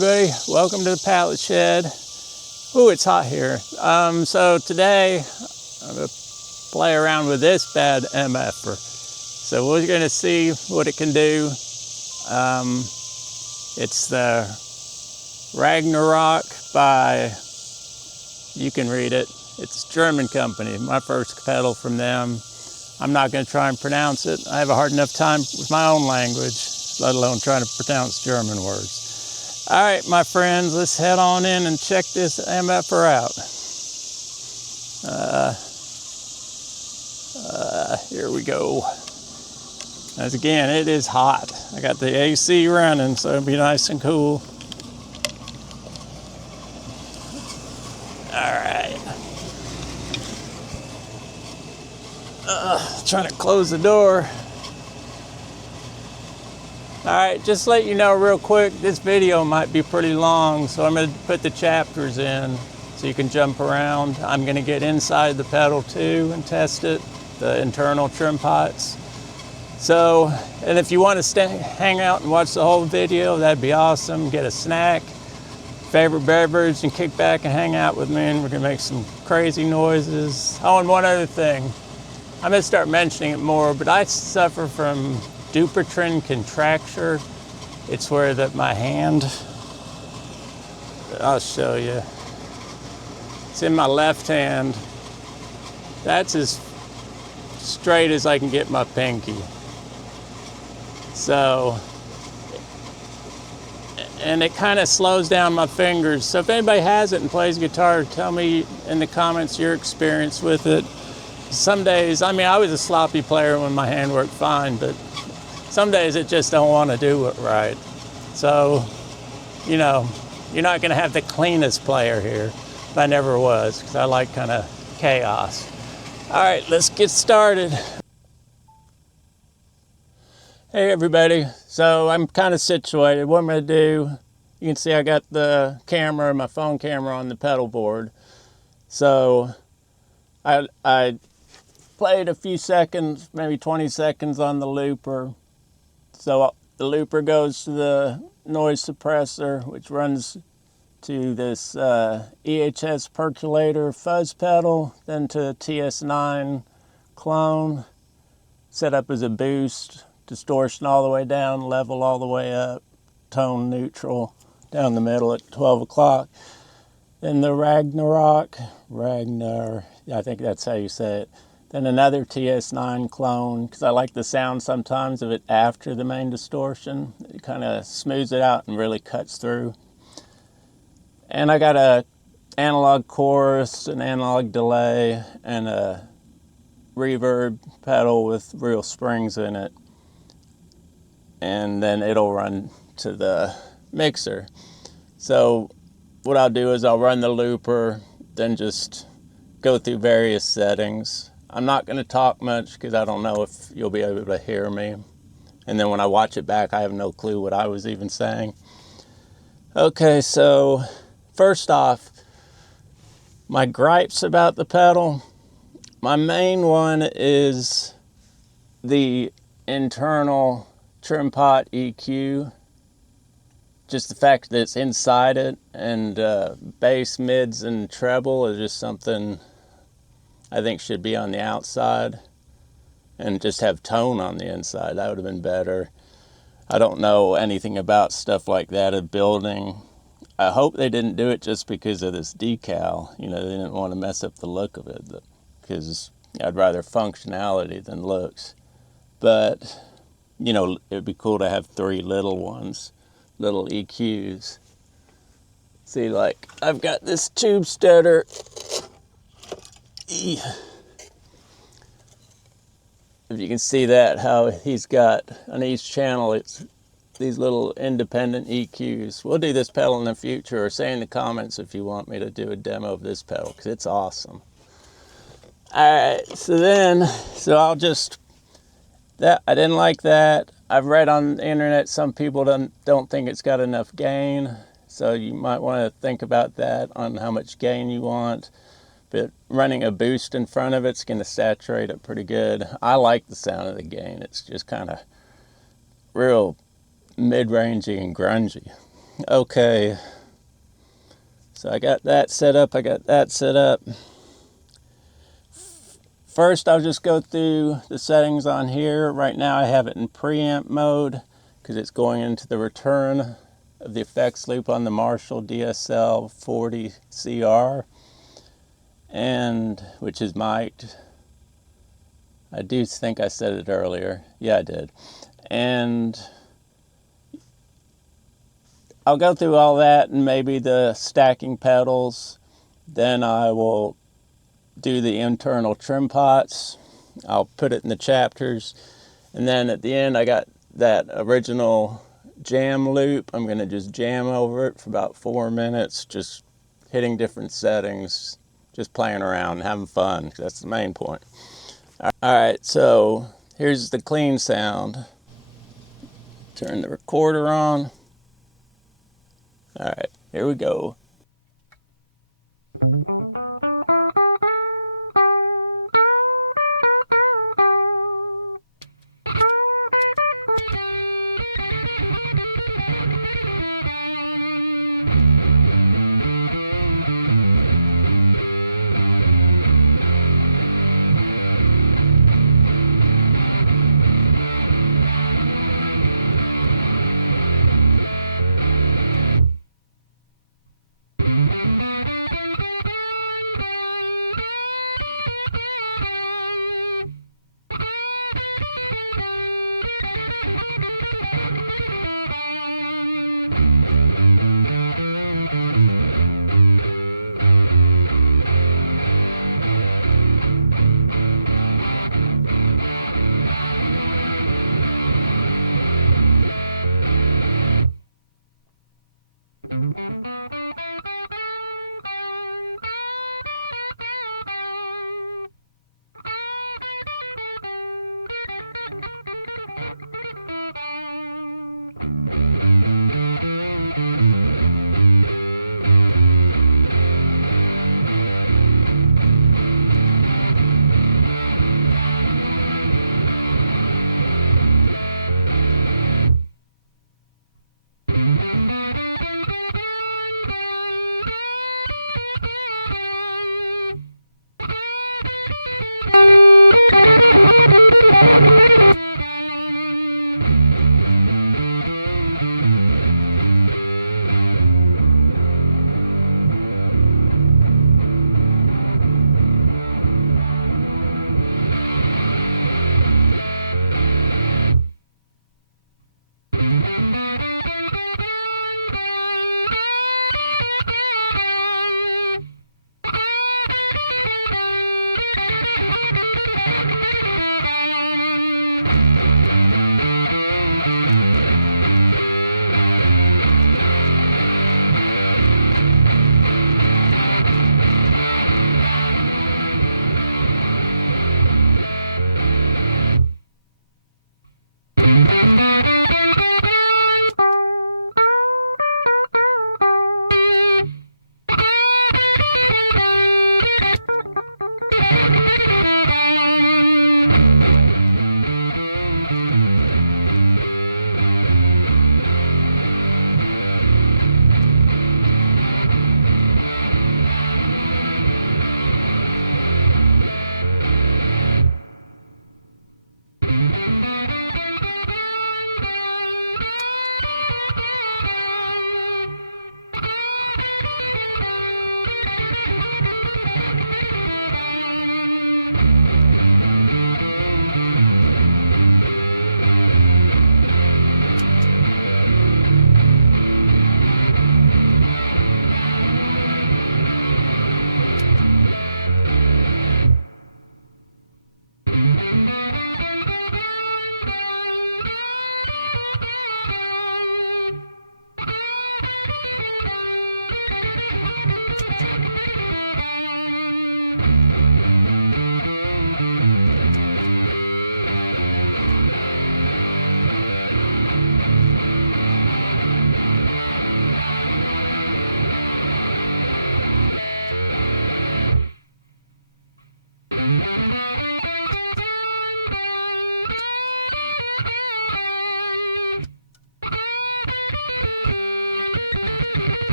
everybody, welcome to the pallet shed. Ooh, it's hot here. So today I'm gonna play around with this bad MFer. So we're gonna see what it can do. It's the Ragnarok by, you can read it, it's a German company, my first pedal from them. I'm not gonna try and pronounce it. I have a hard enough time with my own language, let alone trying to pronounce German words. All right, my friends, let's head on in and check this MFer out. Here we go. As again, it is hot. I got the AC running, so it'll be nice and cool. All right. Trying to close the door. All right, just to let you know real quick, this video might be pretty long, so I'm going to put the chapters in so you can jump around. I'm going to get inside the pedal too and test it, the internal trim pots. So, and if you want to hang out and watch the whole video, that'd be awesome. Get a snack, favorite beverage, and kick back and hang out with me, and we're going to make some crazy noises. Oh, and one other thing. I'm going to start mentioning it more, but I suffer from Dupuytren contracture. It's where my hand, I'll show you. It's in my left hand. That's as straight as I can get my pinky. So, and it kind of slows down my fingers. So if anybody has it and plays guitar, tell me in the comments your experience with it. Some days, I mean, I was a sloppy player when my hand worked fine, but some days it just don't want to do it right. So, you know, you're not going to have the cleanest player here. I never was, because I like kind of chaos. All right, let's get started. Hey everybody, so I'm kind of situated. What I'm going to do, you can see I got the camera, my phone camera on the pedal board. So I played a few seconds, maybe 20 seconds on the looper. So the looper goes to the noise suppressor, which runs to this EHS percolator fuzz pedal, then to TS9 clone, set up as a boost, distortion all the way down, level all the way up, tone neutral down the middle at 12 o'clock. Then the Ragnarok, I think that's how you say it. Then another TS9 clone, because I like the sound sometimes of it after the main distortion. It kind of smooths it out and really cuts through. And I got a analog chorus, an analog delay, and a reverb pedal with real springs in it. And then it'll run to the mixer. So what I'll do is I'll run the looper, then just go through various settings. I'm not going to talk much because I don't know if you'll be able to hear me. And then when I watch it back, I have no clue what I was even saying. Okay, so first off, my gripes about the pedal. My main one is the internal trim pot EQ. Just the fact that it's inside it, and bass, mids, and treble is just something I think should be on the outside and just have tone on the inside. That would have been better. I don't know anything about stuff like that of building. I hope they didn't do it just because of this decal. You know, they didn't want to mess up the look of it, because I'd rather functionality than looks. But, you know, it'd be cool to have 3 little ones, little EQs. See, like, I've got this tube stutter. If you can see that, how he's got on each channel, it's these little independent EQs. We'll do this pedal in the future, or say in the comments if you want me to do a demo of this pedal, because it's awesome. All right, so I'll just, I didn't like that. I've read on the internet some people don't think it's got enough gain, so you might want to think about that on how much gain you want. But running a boost in front of it's going to saturate it pretty good. I like the sound of the gain. It's just kind of real mid-rangey and grungy. Okay, so I got that set up, First, I'll just go through the settings on here. Right now I have it in preamp mode because it's going into the return of the effects loop on the Marshall Dsl40cr, and which is mic'd. I do think I said it earlier. Yeah, I did. And I'll go through all that and maybe the stacking pedals. Then I will do the internal trim pots. I'll put it in the chapters. And then at the end, I got that original jam loop. I'm going to just jam over it for about 4 minutes, just hitting different settings, just playing around, having fun. That's the main point. All right, so here's the clean sound. Turn the recorder on. All right, here we go.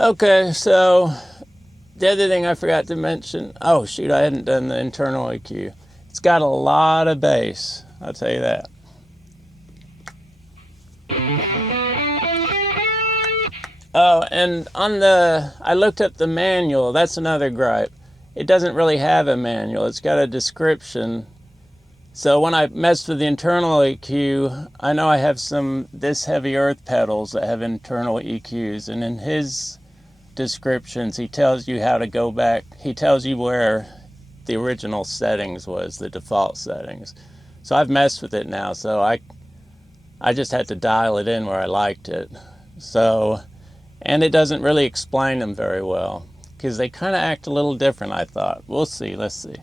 Okay, so the other thing I forgot to mention, oh shoot, I hadn't done the internal EQ. It's got a lot of bass, I'll tell you that. Oh, and on I looked at the manual, that's another gripe. It doesn't really have a manual, it's got a description. So when I messed with the internal EQ, I know I have some this heavy earth pedals that have internal EQs, and in his descriptions he tells you how to go back, he tells you where the original settings was, the default settings. So I've messed with it now, so I just had to dial it in where I liked it. So, and it doesn't really explain them very well, because they kind of act a little different, I thought. We'll see, let's see.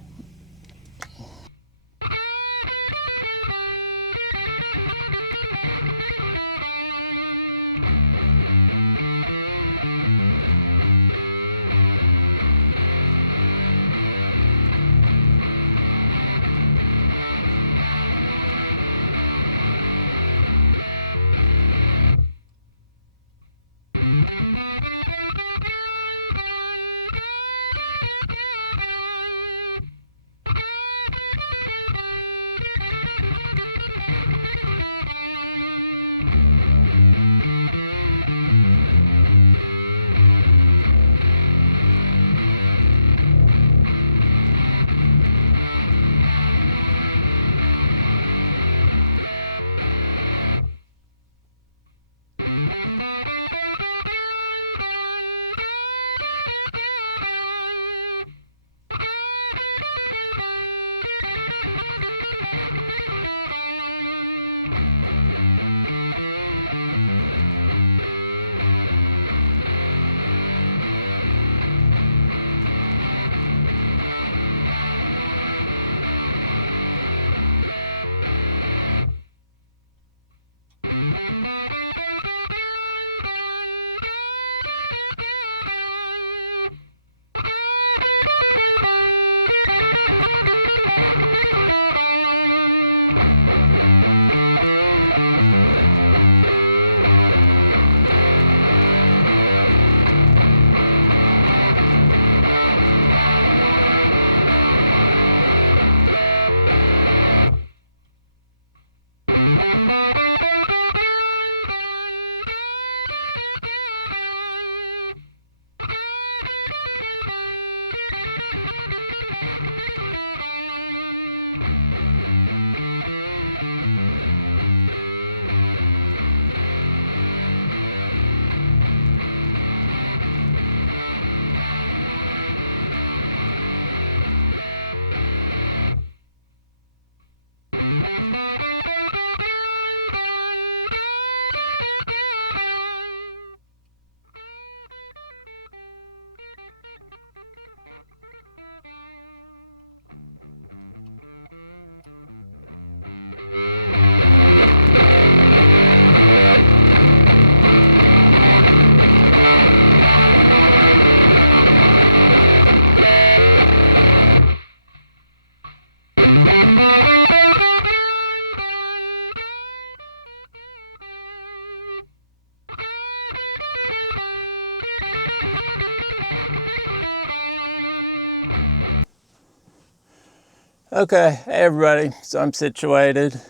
Okay, hey everybody, so I'm situated.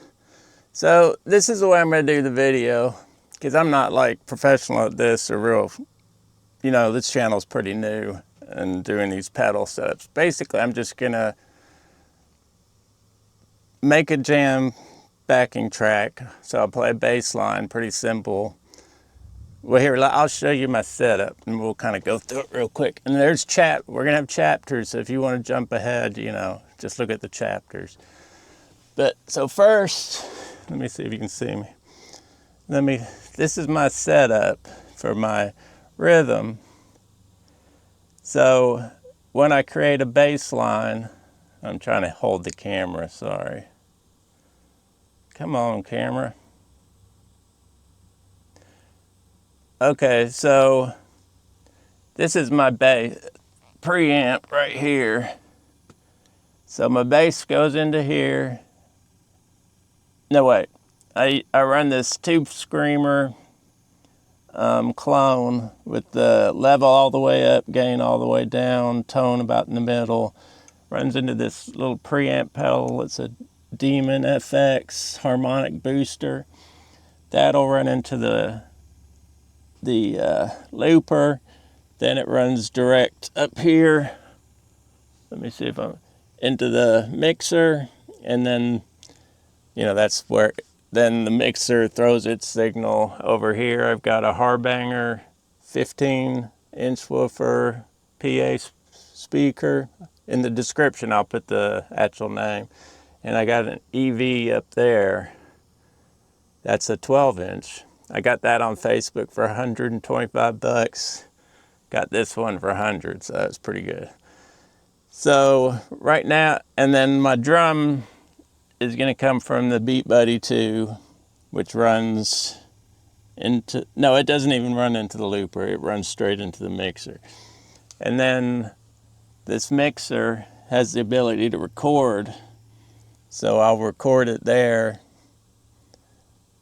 So this is the way I'm going to do the video, because I'm not like professional at this or real, you know, this channel's pretty new and doing these pedal setups. Basically, I'm just going to make a jam backing track. So I'll play a bass line, pretty simple. Well, here, I'll show you my setup and we'll kind of go through it real quick. And there's we're going to have chapters, so if you want to jump ahead, you know, just look at the chapters. But so first, let me see if you can see me. This is my setup for my rhythm. So when I create a bass line, I'm trying to hold the camera, sorry. Come on, camera. Okay, so this is my bass preamp right here. So my bass goes into here. No, wait. I run this tube screamer clone with the level all the way up, gain all the way down, tone about in the middle. Runs into this little preamp pedal. It's a Demon FX harmonic booster. That'll run into the looper. Then it runs direct up here. Let me see if I'm into the mixer, and then that's where then the mixer throws its signal over here. I've got a Harbanger 15-inch woofer PA speaker. In the description, I'll put the actual name. And I got an EV up there. That's a 12-inch. I got that on Facebook for 125 bucks. Got this one for 100, so that's pretty good. So right now, and then my drum is going to come from the Beat Buddy 2, which runs into, no, it doesn't even run into the looper. It runs straight into the mixer. And then this mixer has the ability to record, so I'll record it there.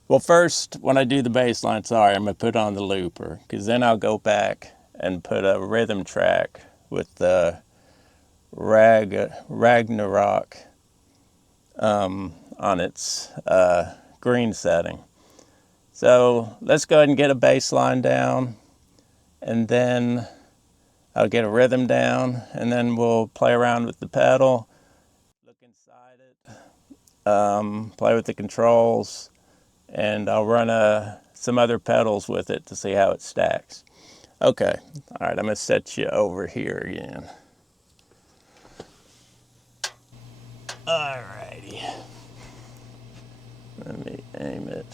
Well, first, when I do the bass line, sorry, I'm going to put on the looper, because then I'll go back and put a rhythm track with the Ragnarok on its green setting. So let's go ahead and get a bass line down, and then I'll get a rhythm down, and then we'll play around with the pedal, look inside it, play with the controls, and I'll run some other pedals with it to see how it stacks. Okay, all right, I'm gonna set you over here again. All righty, let me aim it.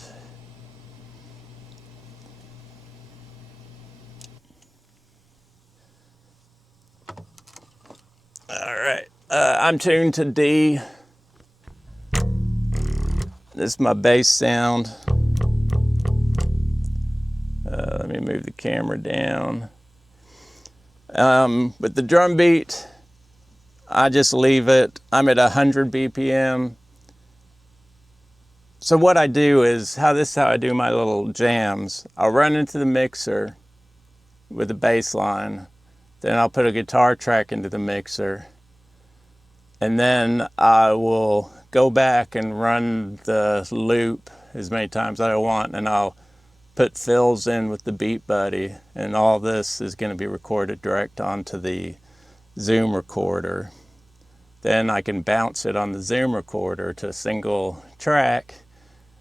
All right, I'm tuned to D. This is my bass sound. Let me move the camera down. With the drum beat, I just leave it. I'm at 100 BPM. So what I do is, this is how I do my little jams. I'll run into the mixer with the bass line. Then I'll put a guitar track into the mixer. And then I will go back and run the loop as many times as I want, and I'll put fills in with the Beat Buddy, and all this is going to be recorded direct onto the Zoom recorder. Then I can bounce it on the Zoom recorder to a single track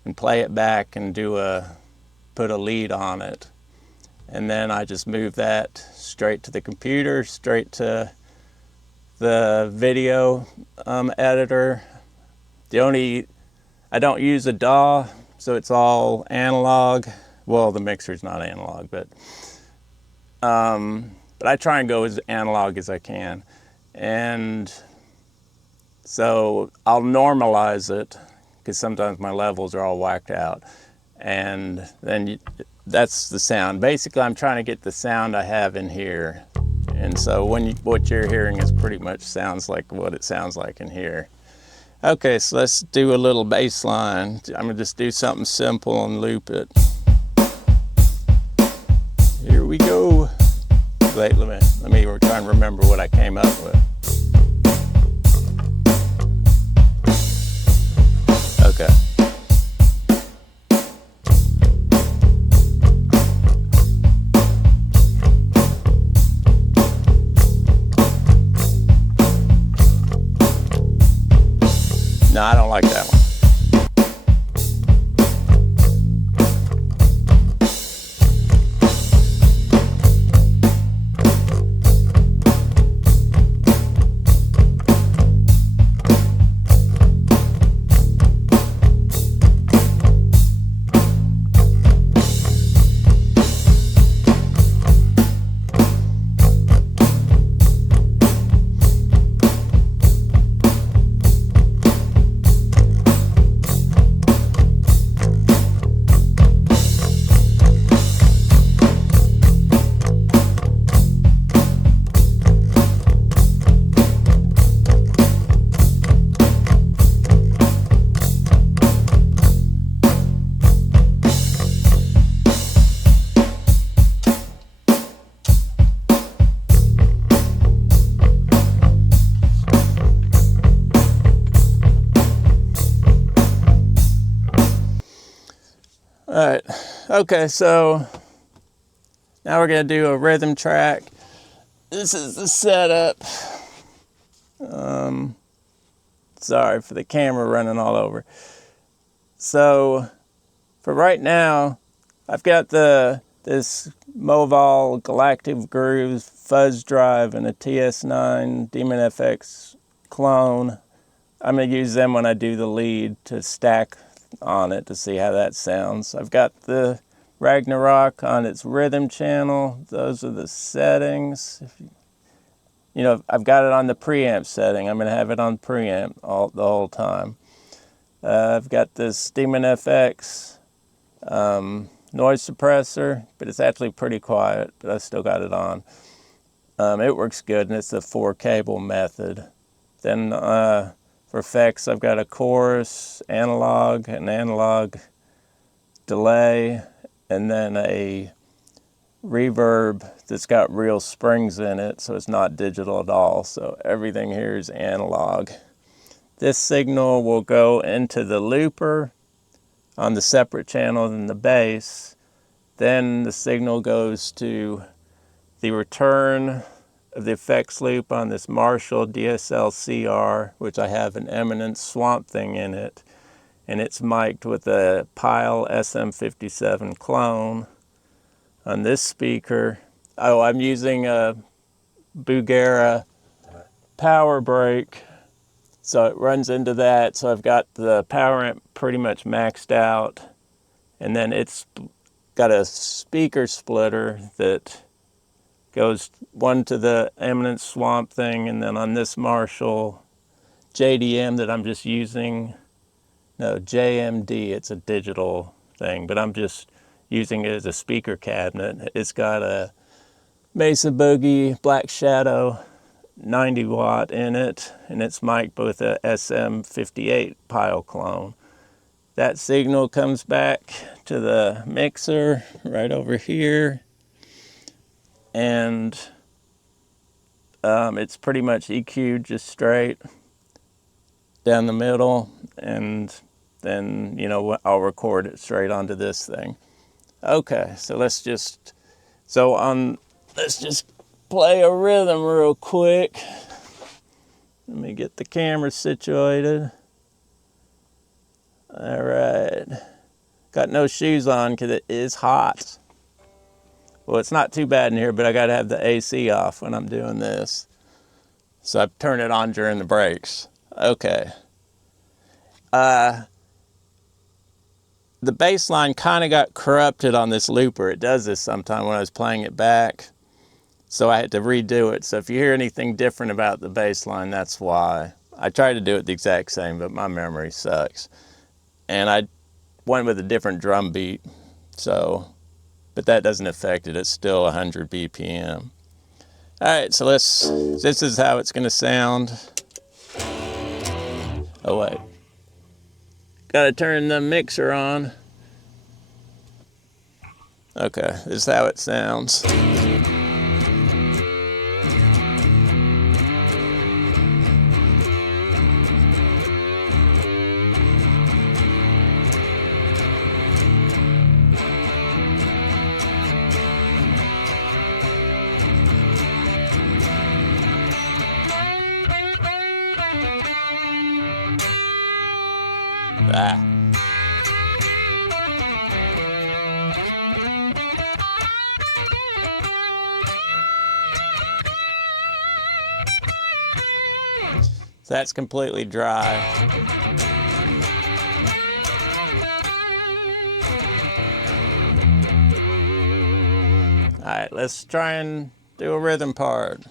and play it back and put a lead on it. And then I just move that straight to the computer, straight to the video editor. I don't use a DAW, so it's all analog. Well, the mixer's not analog, but I try and go as analog as I can. And so I'll normalize it, because sometimes my levels are all whacked out. And then that's the sound. Basically, I'm trying to get the sound I have in here. And so what you're hearing is pretty much sounds like what it sounds like in here. Okay, so let's do a little bass line. I'm gonna just do something simple and loop it. Here we go. Wait, let me try and remember what I came up with. Okay. No, I don't like that one. Alright, okay, so now we're going to do a rhythm track. This is the setup. Sorry for the camera running all over. So, for right now, I've got this Moval Galactic Grooves fuzz drive and a TS9 Demon FX clone. I'm going to use them when I do the lead to stack on it to see how that sounds. I've got the Ragnarok on its rhythm channel. Those are the settings. You know, I've got it on the preamp setting. I'm going to have it on preamp the whole time. I've got this Demon FX noise suppressor, but it's actually pretty quiet, but I still got it on. It works good, and it's the 4-cable method. Then for effects, I've got a chorus, analog, an analog delay, and then a reverb that's got real springs in it, so it's not digital at all. So everything here is analog. This signal will go into the looper on the separate channel than the bass. Then the signal goes to the return of the effects loop on this Marshall Dsl40cr, which I have an Eminence Swamp Thang in it, and it's mic'd with a Pyle SM57 clone. On this speaker, oh, I'm using a Bugera powerbrake, so it runs into that. So I've got the power amp pretty much maxed out, and then it's got a speaker splitter that goes one to the Eminence Swamp Thang, and then on this Marshall JDM that I'm just using, no, JMD, it's a digital thing, but I'm just using it as a speaker cabinet. It's got a Mesa Boogie Black Shadow 90 watt in it, and it's mic'd with a SM58 Pyle clone. That signal comes back to the mixer right over here, and it's pretty much EQ'd just straight down the middle, and then, you know, I'll record it straight onto this thing. Okay, so let's just play a rhythm real quick. Let me get the camera situated. All right. Got no shoes on because it is hot. Well, it's not too bad in here, but I got to have the AC off when I'm doing this. So I turn it on during the breaks. Okay. The bass line kind of got corrupted on this looper. It does this sometime when I was playing it back. So I had to redo it. So if you hear anything different about the bass line, that's why. I tried to do it the exact same, but my memory sucks. And I went with a different drum beat. So, but that doesn't affect it. It's still 100 BPM. All right, so this is how it's gonna sound. Oh wait. Gotta turn the mixer on. Okay, this is how it sounds. Ah. So that's completely dry. All right, let's try and do a rhythm part.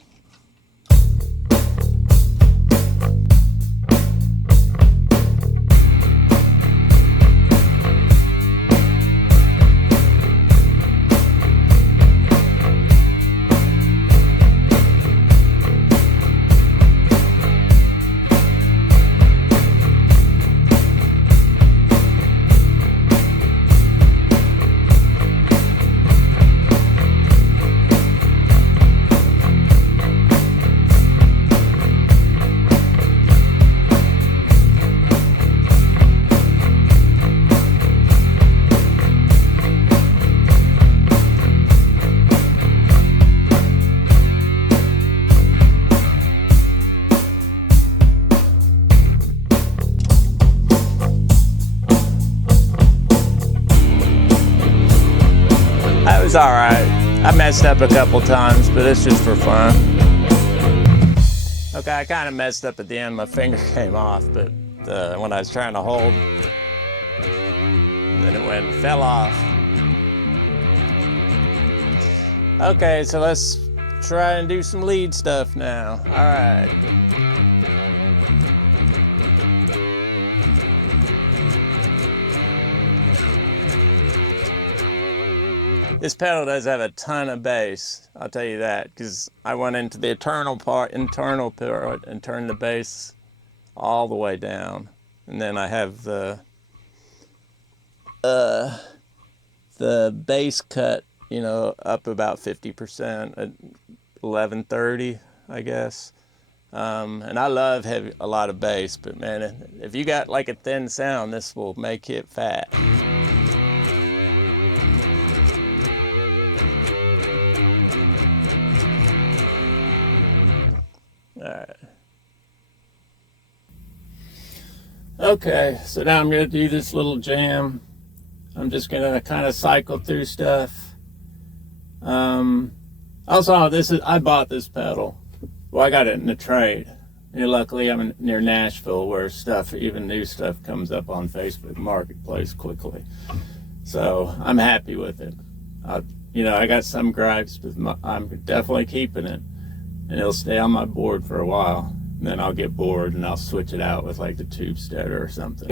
was all right. I messed up a couple times, but it's just for fun. Okay, I kind of messed up at the end. My finger came off, but when I was trying to hold, and then it went and fell off. Okay, so let's try and do some lead stuff now. All right. This pedal does have a ton of bass, I'll tell you that, because I went into the internal part, and turned the bass all the way down. And then I have the bass cut, you know, up about 50% at 1130, I guess. And I love a lot of bass, but man, if you got like a thin sound, this will make it fat. Alright. Okay, so now I'm going to do this little jam. I'm just going to kind of cycle through stuff. Also, I bought this pedal. Well, I got it in a trade. And luckily, I'm near Nashville, where even new stuff comes up on Facebook Marketplace quickly. So I'm happy with it. You know, I got some gripes, but I'm definitely keeping it. And it'll stay on my board for a while. And then I'll get bored and I'll switch it out with like the tube steader or something.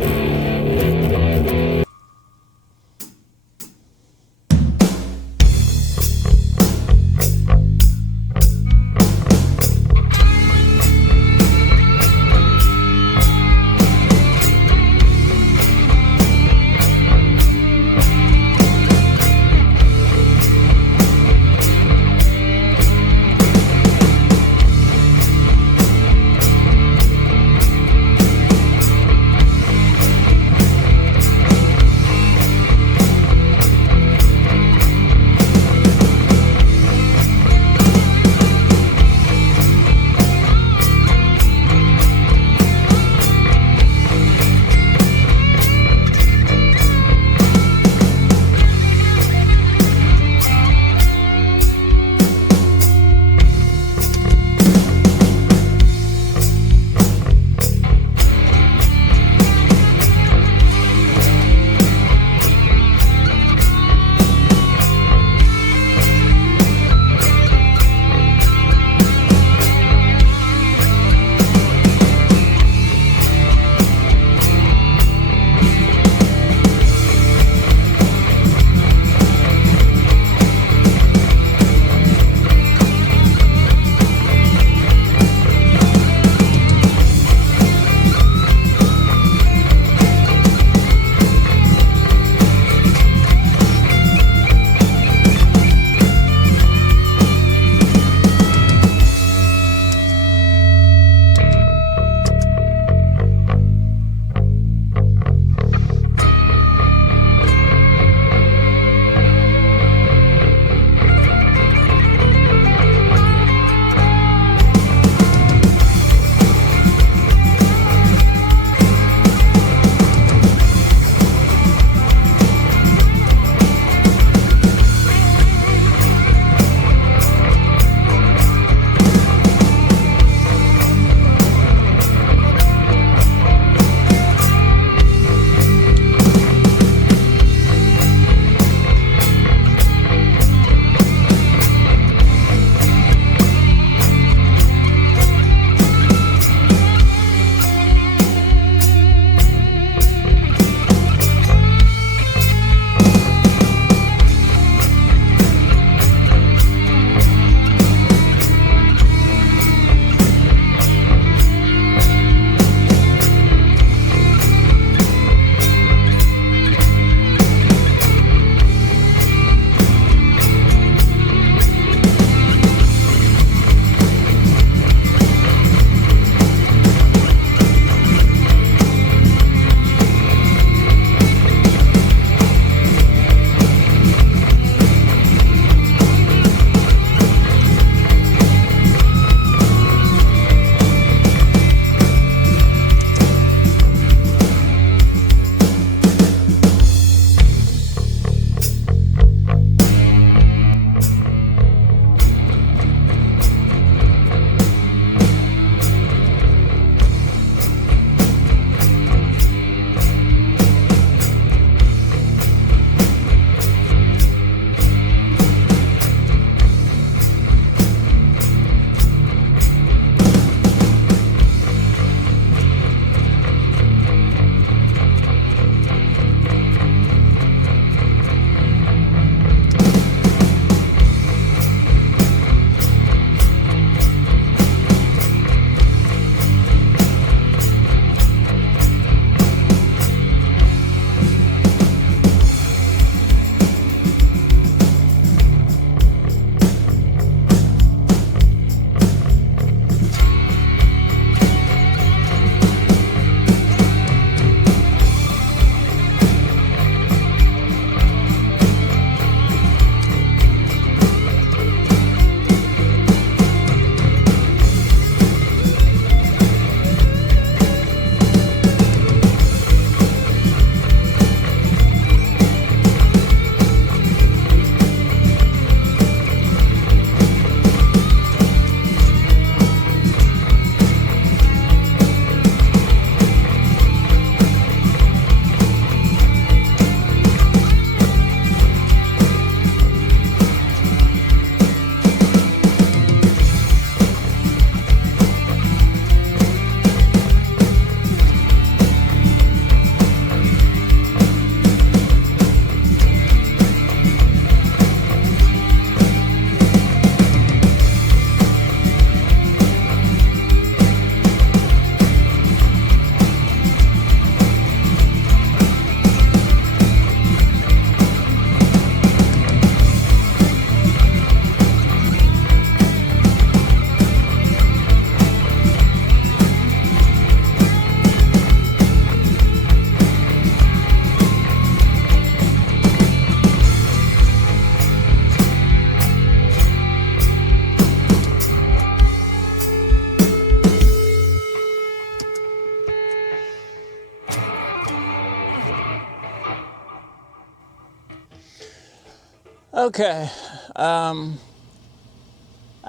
Okay, I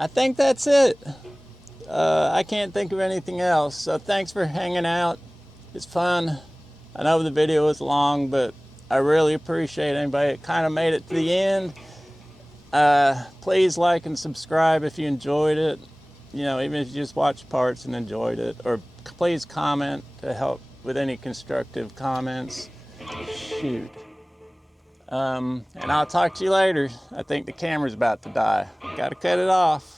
think that's it. I can't think of anything else. So thanks for hanging out. It's fun. I know the video was long, but I really appreciate anybody that kind of made it to the end. Please like and subscribe if you enjoyed it. You know, even if you just watched parts and enjoyed it. Or please comment to help with any constructive comments. Shoot. And I'll talk to you later. I think the camera's about to die. Gotta cut it off.